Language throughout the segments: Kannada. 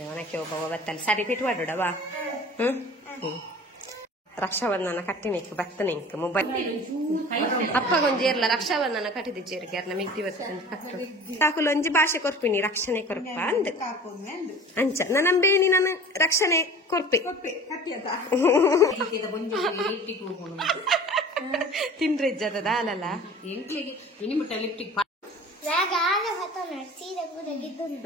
మనకి బత్తలు సరి పెట్టి వాడుడవా రక్షాబంధన ಕಟ್ಟಿನಿಕ್ ಬತ್ತನಿಂಕ್ ಮೊಬೈಲ್ ಅಪ್ಪಗೊಂಜೇರ್ಲ ರಕ್ಷಾಬಂಧನ ಕಟ್ಟಿದಿಜ್ಜೇರಿ ಗ್ಯಾರ್ನ ಮಿಗ್ದಿ ಬರ್ತಂತ ಕಟ್ಟು ಕಾಕುಲೊಂಜಿ ಭಾಷೆ ಕೊರ್ಪಿನಿ ರಕ್ಷಣೆ ಕೊರ್ಪ ಅಂದ್ ಅಂಚ ನನ್ನಂಬೇನಿ ನನ್ನ ರಕ್ಷಣೆ ಕೊರ್ಪಿ ತಿನ್ರಿಜ್ಜದ ಅಲ್ಲಲ್ಲ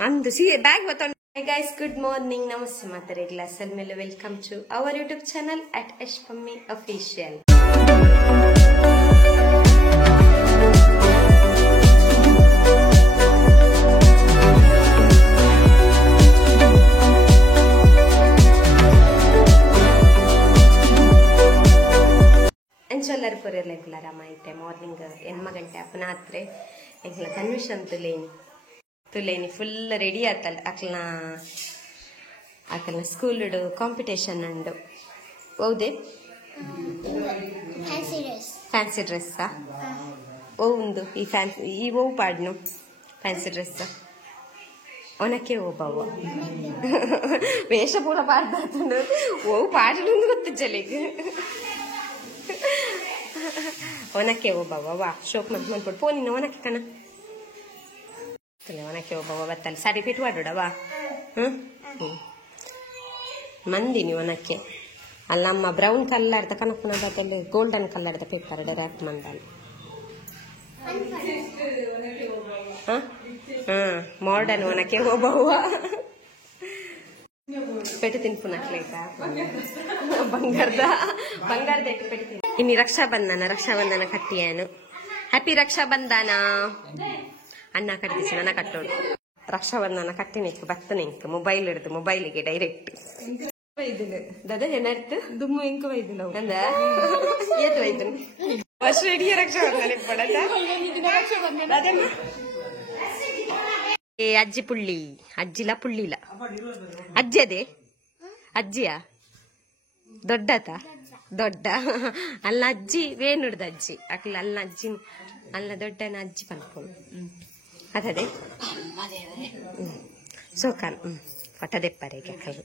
ಅಂದು ಸೀರೆ ಬ್ಯಾಗ್ ಬತ್ತ. Hi guys, good morning, namaste ಮಾತರೆಗ್ಲ ಸಲ್ಮೇಲೆ welcome to our YouTube channel at Ashpammi Official. ಎಂಚಲ್ಲರು ಪೊರೆರ್ಲ ಎಂಕ್ಲ ರಾಮ ಐತೆ ಮಾರ್ನಿಂಗ್ 8 ಗಂಟೆ ಅಪ್ಪನ ಹತ್ರ ಎಂಕ್ಲ ಕನ್ವಿಷನ್ ತುಲೇನಿ ಫುಲ್ ರೆಡಿ ಆತಲ್ಲ ಅಕ್ಲನ ಸ್ಕೂಲ್ಡು ಕಾಂಪಿಟೇಷನ್ ಉಂಡು ಹೌದೇ ಫ್ಯಾನ್ಸಿ ಡ್ರೆಸ್ಸಾ ಒಂದು ಈ ಓ ಪಾಡ್ನು ಫ್ಯಾನ್ಸಿ ಡ್ರೆಸ್ ಒನಕ್ಕೆ ಓ ಬಾವ ವೇಷ ಪೂರ ಪಾಡ್ದು ಓ ಪಾಡ್ನು ಗೊತ್ತಿಜ್ಜಲಿಗ ಒನಕ್ಕೆ ಓ ಬಾವ ವಾ ಶೋಕ್ ಮಂತ್ಬಿಟ್ಟು ಪೋನಿನ ಒನಕ್ಕೆ ಕಣ ಒನಕ್ಕೆ ಒಬ್ಬ ಬತ್ತಲ್ಲ ಸರಿ ಬಿಟ್ಟು ವಾಡೋಡವಾ ಮಂದಿನಿ ಒನಕ್ಕೆ ಅಲ್ಲಮ್ಮ ಬ್ರೌನ್ ಕಲರ್ದ ಕನಪನ ಬದಲು ಗೋಲ್ಡನ್ ಕಲರ್ದ ಪೇಪರ್ ಡೈರೆಕ್ಟ್ ಮಂದಲ್ಲ ಮಾಡರ್ನ್ ಒನಕ್ಕೆ ಒಬ್ಬವ್ವ ಪೆಟ್ಟು ತಿನ್ಪುನಕ್ಲೇಕ ಬಂಗಾರದ ಇಟ್ಟು ಪೆಟ್ಟು ತಿನ್ ಇನ್ನು ರಕ್ಷಾಬಂಧನ ಕಟ್ಟಿಯೇನು ಹ್ಯಾಪಿ ರಕ್ಷಾಬಂಧನ ಅಣ್ಣ ಕಟ್ಟಿಸಿ ನನ್ನ ಕಟ್ಟೋಡು ರಕ್ಷಾಬಂಧನ ಕಟ್ಟಿನಿಕ್ ಬತ್ತನಿಂಕ್ ಮೊಬೈಲ್ ಹಿಡಿದು ಮೊಬೈಲಿಗೆ ಡೈರೆಕ್ಟ್ ವೈದ್ಯಲು ದದ ಏನರ್ತು ದುಮ್ಮು ಇಂಕ ವೈದ್ಯಲು ಅಂದ ಏತ್ ವೈದ್ಯನು ವರ್ಷ ಇಡೀ ರಕ್ಷಾಬಂಧನ ಪಡದ ಏ ಅಜ್ಜಿ ಪುಳ್ಳಿ ಅಜ್ಜಿಲ ಪುಳ್ಳಿಲ ಅಜ್ಜಿ ಅದೇ ಅಜ್ಜಿಯ ದೊಡ್ಡತ ದೊಡ್ಡ ಅಲ್ಲ ಅಜ್ಜಿ ವೇಣುಡ್ದ ಅಜ್ಜಿ ಅಕ್ಲ ಅಲ್ಲ ಅಜ್ಜಿ ಅಲ್ಲ ದೊಡ್ಡನ ಅಜ್ಜಿ ಪನ್ಕೊಂಡು ಅದೇ ಸೋಕಾನ್ ಪಟ್ಟದೆಪ್ಪರೆಗೆ ಕಲ್ಲು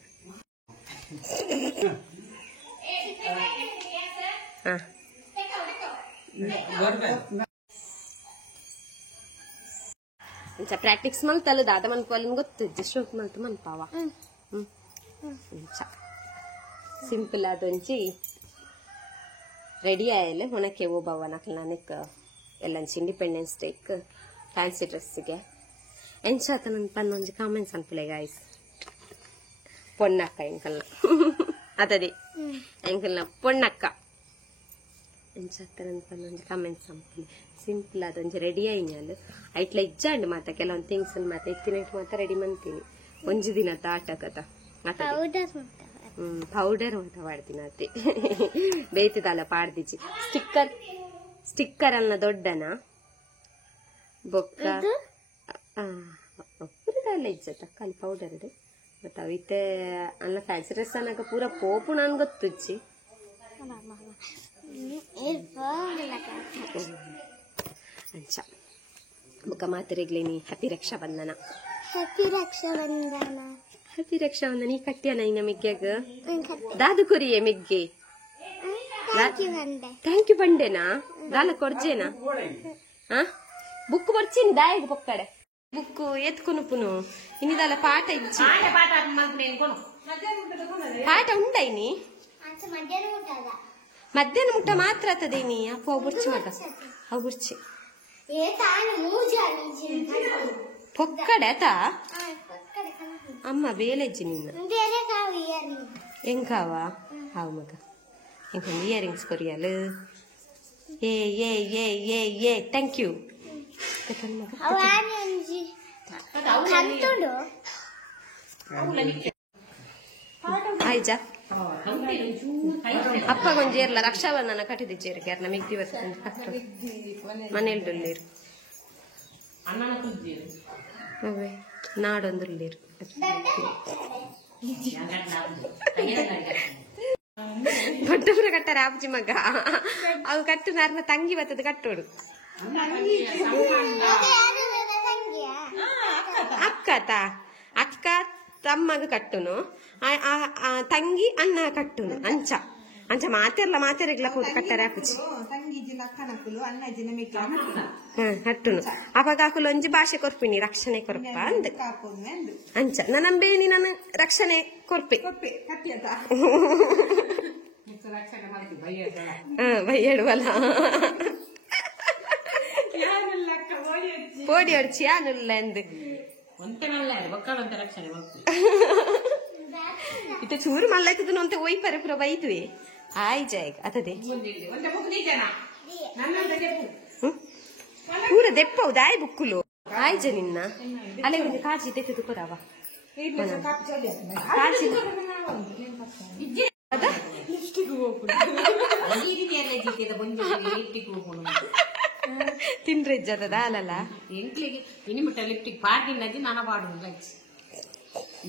ಪ್ರಾಕ್ಟಿಕ್ಸ್ ಮಲ್ತಲ್ಲ ದಾದ ಮನ್ಪಲ್ಲಿ ಗೊತ್ತಿದ್ದು ಶೋಕ್ ಮಲ್ತು ಮನ್ಪಾವ ಸಿಂಪಲ್ ಅದೊಂಚಿ ರೆಡಿ ಆಯಲ್ಲ ಹೊಣಕ್ಕೆ ಓಬವ್ವ ನಕಲ್ ನನಕ್ ಎಲ್ಲಂಚಿ ಇಂಡಿಪೆಂಡೆನ್ಸ್ ಡೇಕ್ ಫ್ಯಾನ್ಸಿ ಡ್ರೆಸ್ಸಿಗೆ ಎಂಚಾತ ನನ್ನ ಪನ್ನೊಂಜಿ ಕಾಮೆಂಟ್ಸ್ ಅನ್ಪಲೆ ಗಾಯ್ಸ್ ಪೊಣ್ಣಕ್ಕ ಎಂಕಲ್ನ ಅದದಿ ಎಂಕಲ್ನ ಪೊಣ್ಣಕ್ಕ ಎಂಚಾತ ನನ್ನ ಪನ್ನೊಂಜಿ ಕಾಮೆಂಟ್ಸ್ ಅನ್ಪಲೆ ಸಿಂಪಲ್ ಅದೊಂಜಿ ರೆಡಿ ಆಯ್ನಲ್ಲ ಐಟ್ಲ ಇಜ್ಜಂಡು ಮಾತ ಕೆಲವೊಂದು ಥಿಂಗ್ಸ್ ಮಾತ ಎತ್ತಿನಟ್ಟು ಮಾತ ರೆಡಿ ಮಂತೀನಿ ಒಂಜಿ ದಿನ ಆಟಕತ ಪೌಡರ್ ಮಾತ ಪಾಡ್ತೀನಿ ಅತ್ತೆ ಬೇಯ್ತದಲ್ಲ ಪಾಡ್ದಿಚ್ಚಿ ಸ್ಟಿಕ್ಕರ್ ಅನ್ನ ದೊಡ್ಡನ ಬೊಕ್ಕ ಒಪ್ಪುದಲ್ಲ ಇಜ್ಜತ್ತ ಕಲ್ ಪೌಡರ್ ಮತ್ತ ಅವಿತೆ ಅನ್ನ ಫ್ಯಾನ್ಸಿ ಡ್ರೆಸ್ ಅನ್ನಕ ಪೂರ ಪೋಪು ನಾನು ಗೊತ್ತುಚ್ಚಿ ಅಂಚ ಬೊಕ್ಕ ಮಾತರೆಗ್ಲೇನಿ ಹ್ಯಾಪಿ ರಕ್ಷಾಬಂಧನ ಈ ಕಟ್ಟಿಯನ ಇನ್ನ ಮಿಗ್ಗ್ಯಾಗ ದಾದು ಕೊರಿಯೆ ಮಿಗ್ಗೆ ಥ್ಯಾಂಕ್ ಯು ಬಂಡೆನಾ ದಾಲ ಕೊರ್ಜೇನಾ ಬುಕ್ ಬರ್ಚೀನಿ ದಾಯಿಗೆ ಪೊಕ್ಕಡೆ ಬುಕ್ ಎತ್ಕೊನುಪುನು ಇನ್ನಿದಲ್ಲ ಪಾಠ ಇಜ್ಜಿ ಪಾಠ ಉಂಡೈನಿ ಮಧ್ಯಾಹ್ನ ಮುಟ್ಟ ಮಾತ್ರ ಆತದೇನಿ ಅಪ್ಪ ಅವು ಬುರ್ಚಿ ಮಗ ಅವು ಬುರ್ಚಿ ಪೊಕ್ಕಡೆ ಆತ ಅಮ್ಮ ಬೇಲೆಜ್ಜಿ ನಿನ್ನ ಎಂಕಾವ ಹಾವು ಮಗ ಎಂಕೊಂದು ಇಯರಿಂಗ್ಸ್ ಕೊರಿಯಲು ಏ ಥ್ಯಾಂಕ್ ಯು ಆಯ್ಜಾ ಅಪ್ಪಗೊಂಜೇರ್ಲ ರಕ್ಷಾಬಂಧನ ಕಟ್ಟಿದಿಜ್ಜೇರಿ ಗ್ಯಾರ್ನ ಮಿಗ್ದಿ ಬರ್ತಂತ ಕಟ್ಟು ಮನೇಲ್ಡುಳ್ಳೀರು ಅವೇ ನಾಡೊಂದುಳ್ಳೀರು ದೊಡ್ಡ ಪುರ ಕಟ್ಟಾರ ಆಪ್ಜಿ ಮಗ ಅವು ಕಟ್ಟು ನಾರ್ನ ತಂಗಿ ಬರ್ತದ ಕಟ್ಟೋಡು ಅಕ್ಕ ಅಕ್ಕ ತಮ್ಮಗ ಕಟ್ಟುನು ತಂಗಿ ಅಣ್ಣ ಕಟ್ಟುನು ಅಂಚ ಅಂಚ ಮಾತೆರ್ಲ ಕೂತು ಕಟ್ಟರೆ ಹಾಕುಚಿ ಕಟ್ಟುನು ಅವಾಗ ಹಾಕಲು ಒಂಜಿ ಭಾಷೆ ಕೊರ್ಪಿನಿ ರಕ್ಷಣೆ ಕೊರಪ ಅಂದ್ ಅಂಚ ನನ್ನಂಬೇಣಿ ನನ್ನ ರಕ್ಷಣೆ ಕೊರ್ಪೆ ಬೈಯಡುವಲ್ಲ ಪೋಡಿ ಅಡ್ಚಿ ಯಾನುಲ್ಲ ಎಂದು ಇತ ಚೂರು ಮಲ್ಲೈತದ ಅಂತ ಒಯ್ ಪರೆ ಪುರ ಬೈದ್ವಿ ಆಯ್ ಜಾಯ್ ಅತದೆ ಪೂರ ದೆಪ್ಪವು ದಾಯ್ ಬುಕ್ಕುಲು ಆಯ್ ಜ ನಿನ್ನ ಅಲ್ಲೇ ಒಂದು ಕಾಜಿ ತೆಗೆದು ಕೊರವ ತಿನ್ರೆ ಜದ ಅಲ್ಲಲ್ಲ ಎಂಟ್ಲಿಗೆ ಇನಿಮಿಟ್ಟ ಲಿಫ್ಟಿಗೆ ಪಾರ್ಟಿನದಿ ನನ್ನ ಪಾಡು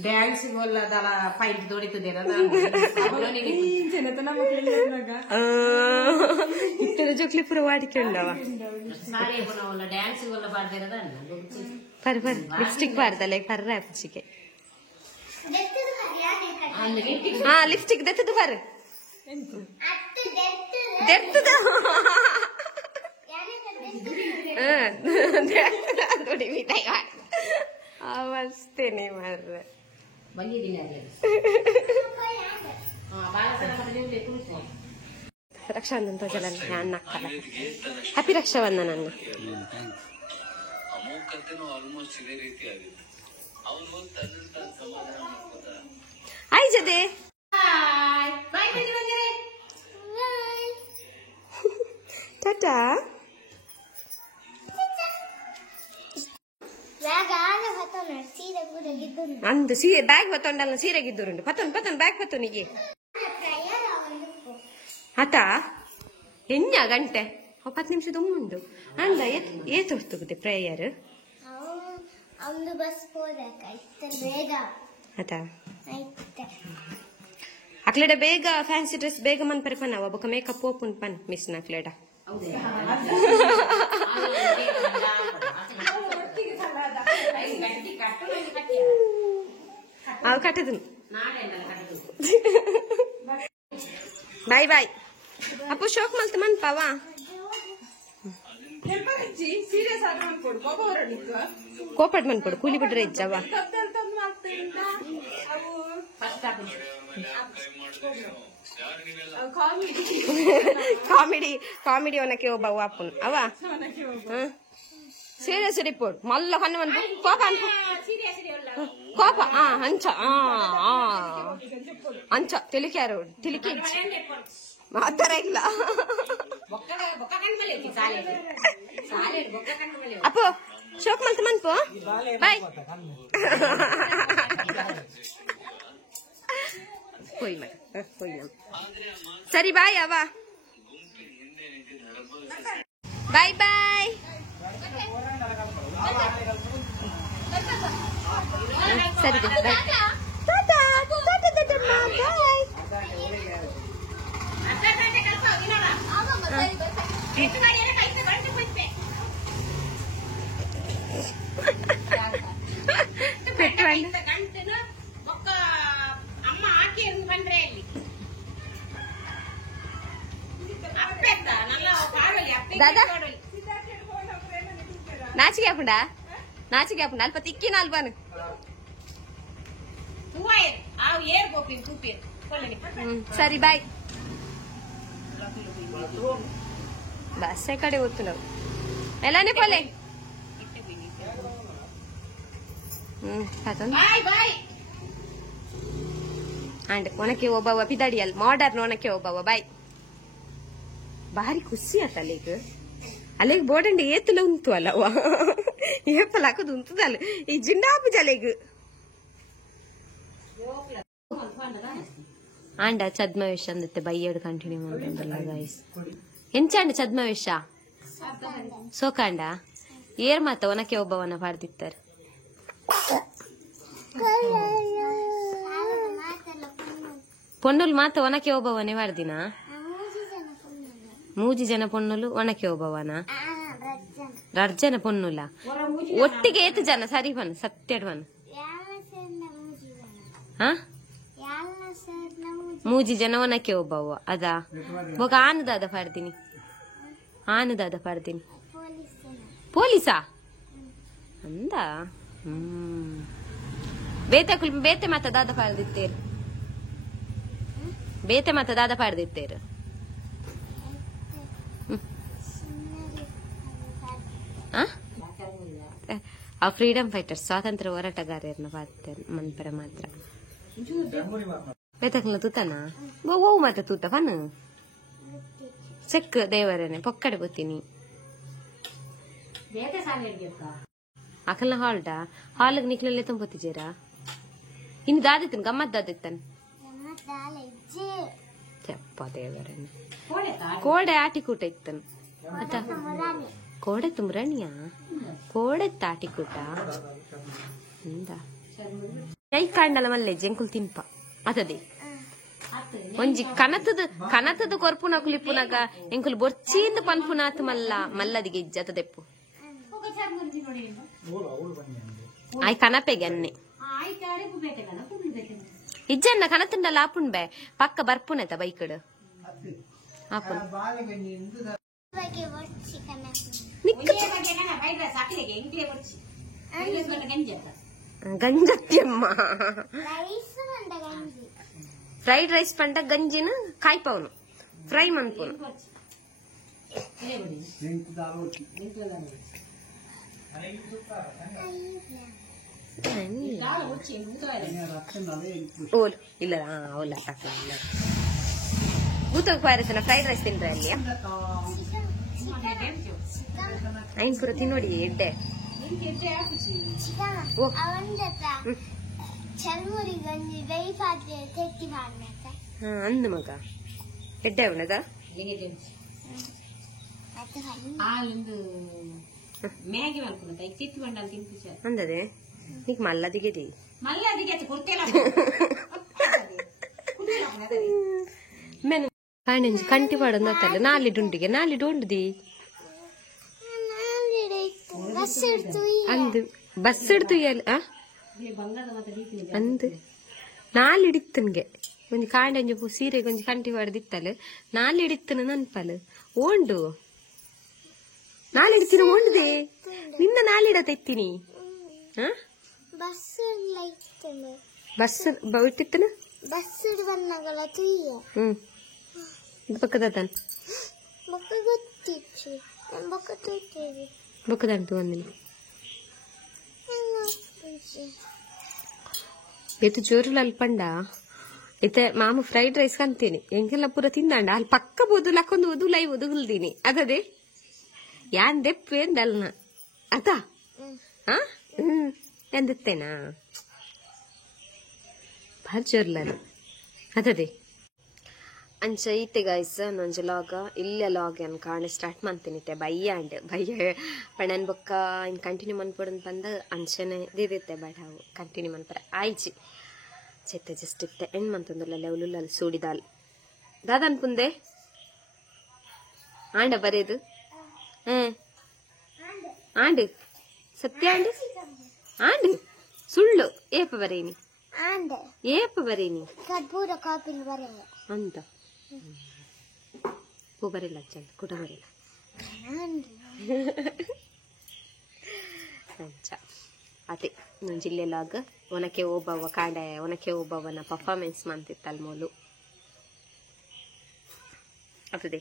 ಡ್ಯಾನ್ಸ್ ಒಲ್ಲದಲ್ಲ ಫೈಟ್ ದೊಡಿತದೆ ಇತ್ತರ ಜೋಕ್ಲಿ ಪುರ ವಾಡಿಕೊಂಡವ ಸಾರಿ ಒಲ್ಲ ಡ್ಯಾನ್ಸ್ ಒಲ್ಲ ಬಾರ್ದಿರದ ಪರ್ ಪರ್ ಲಿಪ್ಸ್ಟಿಕ್ ಬಾರ್ದಲ್ಲ ಪರ್ರ ಪುಚಿಕೆ ಹಾ ಲಿಪ್ಸ್ಟಿಕ್ ದೆತ್ತದು ಬರ್ ದೆತ್ತದ ಅವಸ್ಥೆನೆ ಮಾರ್ರೆ ರಕ್ಷಾಬಂಧನ ತೋಜಲ ಅಣ್ಣ ಅಕ್ಕಲ್ಲ ಹ್ಯಾಪಿ ರಕ್ಷಾಬಂಧನ ನನ್ನ ಆಯ್ ಜದೆ ಟಾಟಾ ಅಂದು ಸೀರೆ ಬ್ಯಾಗ್ ಬತ್ತೊಂಡಲ್ಲ ಸೀರೆಗಿದ್ದುರುಂಡು ಪತ್ತೊಂದು ಬ್ಯಾಗ್ ಪತ್ತೊನಿಗೆ ಆತ ಎಣ್ಣ ಗಂಟೆ 10 ನಿಮಿಷದ ಉಂಡು ಅಂದ ಏತೊರ್ತುಗುತ್ತೆ ಪ್ರೇಯರ್ ಆತ ಅಕ್ಲೆಡ ಬೇಗ ಫ್ಯಾನ್ಸಿ ಡ್ರೆಸ್ ಬೇಗ ಮನ್ ಪರ್ಪನ ಒಬ್ಬ ಮೇಕಪ್ ಓಪನ್ ಪನ್ ಮಿಸ್ ನಕ್ಲೆಡ ಅವು ಕಟ್ಟದು ಬಾಯ್ ಬಾಯ್ ಅಪ್ಪು ಶೋಕ್ ಮಲ್ತ ಮನ್ಪಾವಾ ಕೋಪಡ್ ಮನ್ಕೊಡು ಕೂಲಿ ಬಿಡ್ರೆ ಇಜ್ಜವ ಕಾಮಿಡಿ ಅವನಕ್ಕೆ ಒಬ್ಬ ಅಪ್ಪನು ಅವ ಸೀರಿಯಸ್ ರಿಪೋರ್ಟ್ ಮಲ್ಲ ಕಣ್ಣು ಬಂದು ಕೋಪ ಅಂಚ ತಿಳಿಕ್ಯಾರು ತಿಳಿಕಿ ಮಾತಾರ ಇಲ್ಲ ಅಪ್ಪು ಶೋಕ್ ಮಲ್ತ ಮನ್ಪು ಬಾಯ್ ಸರಿ ಬಾಯ್ ಅವ ಬಾಯ್ ಬಾಯ್ ಸರಿ ಬಾಯ್ ನಾಚಿಕೆ ಹಾಕೊಂಡ ಅಲ್ಪ ತಿಕ್ಕಿನ ಅಲ್ಬಾನು ಸರಿ ಬಾಯ್ ಬಸ್ ಕಡೆ ಹೋಗ್ತು ನಾವು ಎಲ್ಲಾನೇ ಪೋಲೆ ಅಂಡ್ ಒನಕ್ಕೆ ಒಬ್ಬವ ಪಿದಾಡಿಯಲ್ ಮಾಡರ್ನ್ ಒನಕ್ಕೆ ಒಬ್ಬವ ಬಾಯ್ ಭಾರಿ ಖುಷಿ ಆತ ಅಲ್ಲಿಗೆ ಬೋರ್ಡಂಡಿ ಏತಲ ಉಂಟು ಅಲ್ಲವ ಏಪಲ್ ಹಾಕೋದು ಉಂಟದಲ್ಲ ಈ ಜಿಂಡಾಪು ಜಲೆಗ್ ಆಂಡ ಛದ್ಮವೇಷ ಅಂದತ್ತೆ ಬೈಯಡ್ ಕಂಟಿನ್ಯೂ ಮಾಡ್ಕೊಂಡಲ್ಲ ಗೈಸ್ ಎಂಚಾಂಡ ಛದ್ಮವೇಷ ಸೋಕಾಂಡ ಏರ್ ಮಾತ ಒನಕ್ಕೆ ಒಬ್ಬವನ್ನ ಪಾಡ್ದಿತ್ತಾರೆ పొన్నులు మాత వనకే ఓబవనే వాడిదినా 3 ಜನ పొన్నులు వనకే ఓబవనా ರರ್ಜನ పొన్నుల ಒಟ್ಟಿಗೆ ಏತು ಜನ ಸರಿ ಬನ್ ಸತ್ಯಡ್ ಬನ್ ಹಾ ಮೂಜಿ ಜನ ಒನಕೆ ಒಬ್ಬವ ಅದಾ ಬೊಕ ಆನದಾದ ಪಾಡ್ದಿನಿ ಆನದಾದ ಪಾಡ್ದಿನಿ ಪೊಲೀಸಾ ಅಂದ ಬೇತೆ ಮಾತ ದಾದ ಪಾಡ್ದಿತ್ತೇರು ಬೇತೆ ಮಾತ ದಾದ ಪಾಡ್ದಿತ್ತೇರು ಆ ಫ್ರೀಡಮ್ ಫೈಟರ್ಸ್ ಸ್ವಾತಂತ್ರ್ಯ ಹೋರಾಟಗಾರರನ್ನ ಪಾಡ್ತೇನೆ ಮನ್ಪರ ಮಾತ್ರ ಬೇತಕ್ಲ ತೂತನ ಓ ಮಾತ ತೂತ ಫನ್ ಚೆಕ್ ದೇವರನೆ ಪೊಕ್ಕಡೆ ಗೊತ್ತೀನಿ ಅಕಲ್ನ ಹಾಲ್ಡಾ ಹಾಲ್ಗ್ ನಿಕ್ಲಲ್ಲೇ ತುಂಬೋತಿಜೇರ ಇನ್ನು ದಾದಿತ್ತನ್ ಗಮ್ಮತ್ ದಾದಿತ್ತನ್ ಚೆಪ್ಪ ದೇವರನೆ ಕೋಡೆ ಆಟಿಕೂಟ ಇತ್ತನ್ ಅತ ಕೋಡೆ ತುಂಬ್ರಣಿಯ ಕೋಡೆ ತಾಟಿಕೂಟ ಕೈ ಕಾಂಡಲ ಮಲ್ಲೆ ಜಂಕುಲ್ ತಿಂಪ ಅತದೆ ಒಂಜಿ ಕನತದ ಕೊರ್ಪುನ ಕುಲಿಪುನಗ ಎಂಕುಲ್ ಬೊರ್ಚಿಂದ ಪನ್ಪುನಾತ್ ಮಲ್ಲದಿಗೆ ಇಜ್ಜತದೆಪ್ಪು ಆಯ್ ಕನಪೆಗೆ ಅನ್ನೆ ಇಜ್ಜನ್ನ ಕನತಂಡಲ್ಲ ಆಪುನ್ ಬೇ ಪಕ್ಕ ಬರ್ಪುನೆತ ಬೈಕಡ್ ಆಪುನ್ ಗಂಜತ್ಯಮ್ಮ ಫ್ರೈಡ್ ರೈಸ್ ಪಂಡ ಗಂಜಿನ ಕಾಯ್ಪವನು ಫ್ರೈ ಮನ್ಪುನು ಓಲ್ ಇಲ್ಲ ಅವಲ್ಲ ಊತಕ್ಕೆ ಪಾಯರಸನ ಫ್ರೈಡ್ ರೈಸ್ ತಿನ್ರ ಅಲ್ಲಿ ಐನ್ ಪುರ ತಿನ್ನೋಡಿ ಎಡ್ಡೆ ಅಂದ ಮಗ ಎಡ್ಡೆ ಅವನದ ಅಂದದೆ ನೀಕ್ ಮಲ್ಲದಿಗೆ ಕಾಣಿಂಜಿ ಕಂಟಿ ಪಾಡೊಂದತ್ತಲ್ಲ ನಾಲಿಡುಂಡಿಗೆ ನಾಲಿಡುಂಡ್ದಿ ಅಂದು ಬಸ್ ಹಿಡ್ತು ಅಂದ್ ನಾಲಿಡಿತ್ತನ್ಗೆ ಒಂಜಿ ಕಾಂಡಂಜಿ ಸೀರೆಗೆ ಒಂಜಿ ಕಂಟಿ ಪಾಡ್ದಿತ್ತಲ್ಲ ನಾಲಿಡಿತ್ತನ ನನ್ಪಲ್ ಓಂಡು ನಾಲಿಡ್ತೀನಿ ಓಂಡ್ದೆ ನಿನ್ನ ನಾಲಿಡತ ಎತ್ತೀನಿ ಬಸ್ ಬಿಟ್ಟಿತ್ತನ ಇದು ಪಕ್ಕದ ಬೊಕ್ಕದಂಟು ಒಂದಿನ ಎತ್ತು ಜೋರುಲ ಅಲ್ಪಂಡ ಇತ್ತೆ ಮಾಮ ಫ್ರೈಡ್ ರೈಸ್ ಕಂತೀನಿ ಎಂಗೆಲ್ಲ ಪೂರ ತಿಂದಾಂಡ ಅಲ್ಲಿ ಪಕ್ಕ ಬೋದುಲಕ್ಕೊಂದು ಒದುಲೈ ಒದುಗುಲ್ದೀನಿ ಅದದೇ ಯಾನ್ ದೆಪ್ಪು ಎಂದಲ್ನ ಅದ ಎಂದಿತ್ತೇನಾ ಭಾರಿ ಜೋರ್ಲನು ಅದದೇ ಅಂಚ ಐತೆ ಗೈಸ್ ನೊಂಜಿ ಲಾಗ ಇಲ್ಲೇ ಲಾಗ್ ಏನು ಕಾಣೆ ಸ್ಟಾರ್ಟ್ ಮಾಡ್ತೀನಿ ಬಯ್ಯ ಪಣನ್ ಬೊಕ್ಕ ಇನ್ ಕಂಟಿನ್ಯೂ ಮನ್ಪೊಡನ್ ಬಂದ ಅಂಚನೆ ದಿದಿತ್ತೆ ಬಟ್ ಅವು ಕಂಟಿನ್ಯೂ ಮನ್ಪರ ಆಯ್ಚಿ ಚೆತ್ತೆ ಜಸ್ಟ್ ಇತ್ತೆ ಹೆಣ್ ಮಂತಂದುಲ್ಲ ಲೆವಲುಲ್ಲ ಸೂಡಿದಾಲ್ ದಾದ ಅನ್ಪುಂದೆ ಆಂಡ ಬರೇದು ಆಂಡ್ ಸತ್ಯ ಆಂಡ್ ಸುಳ್ಳು ಏಪ ಬರೇನಿ ಏಪ ಬರೇನಿ ಅಂತ ಪೂ ಬರಿಲ್ಲ ಚಂದ ಕುಟ ಬರಿಲ್ಲ ಅಂಚ ಅದೇ ಜಿಲ್ಲೆಲಾಗ ಒನಕೆ ಓಬವ್ವ ಕಾಂಡೆ ಒನಕೆ ಓಬವ್ವನ ಪರ್ಫಾರ್ಮೆನ್ಸ್ ಮಾಡ್ತಿತ್ತಲ್ ಮೂಲು ಅದೇ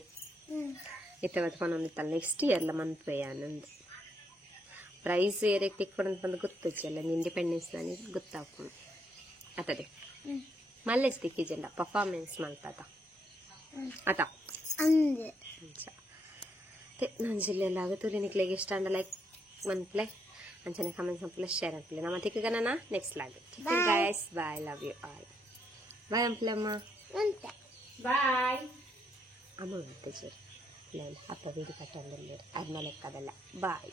ಇತ್ತವತ್ತು ಪನೊಂದಿತ್ತಲ್ಲ ನೆಕ್ಸ್ಟ್ ಇಯರ್ಲ ಮನ್ಪೆಯ ನಂದು ಪ್ರೈಸ್ ಏರಿಯಾಗೆ ತಿಕ್ಕೊಂಡು ಬಂದು ಗೊತ್ತಿಲ್ಲ ಇಂಡಿಪೆಂಡೆನ್ಸ್ ನನಗೆ ಗೊತ್ತಾಗ್ಕೊಂಡು ಅದೇ ಮಲ್ಲೇಜ್ ತಿಕ್ಕಿಜಲ್ಲ ಪರ್ಫಾರ್ಮೆನ್ಸ್ ಮಾಡ್ತದ ಅದ ನಾನು ಜಿಲ್ಲೆಲ್ಲ ಆಗುತ್ತೆ ನಿಕ್ಲೆಗೆ ಇಷ್ಟ ಅಂಡ ಲೈಕ್ ಮನ್ಪ್ಲೆ ಅಂಚನೆ ಕಮೆಂಟ್ಸ್ ಮನ್ಪ್ಲೆ ಶೇರ್ ಅನ್ಪ್ಲೆ ನಮ್ಮ ತಿಕ್ಕಗನ ನೆಕ್ಸ್ಟ್ ಲಾಗ್ guys bye love you all bye ಅನ್ಪ್ಲೆ ಅಮ್ಮ ಬಾಯ್ ಅಮ್ಮ ಮತ್ತೆ ಜೀರ್ ಇಲ್ಲ ಅಪ್ಪ ಬೀಡಿ ಕಟ್ಟಂದಿಲ್ಲ ಆದ್ಮೇಲೆ ಲೆಕ್ಕದಲ್ಲ ಬಾಯ್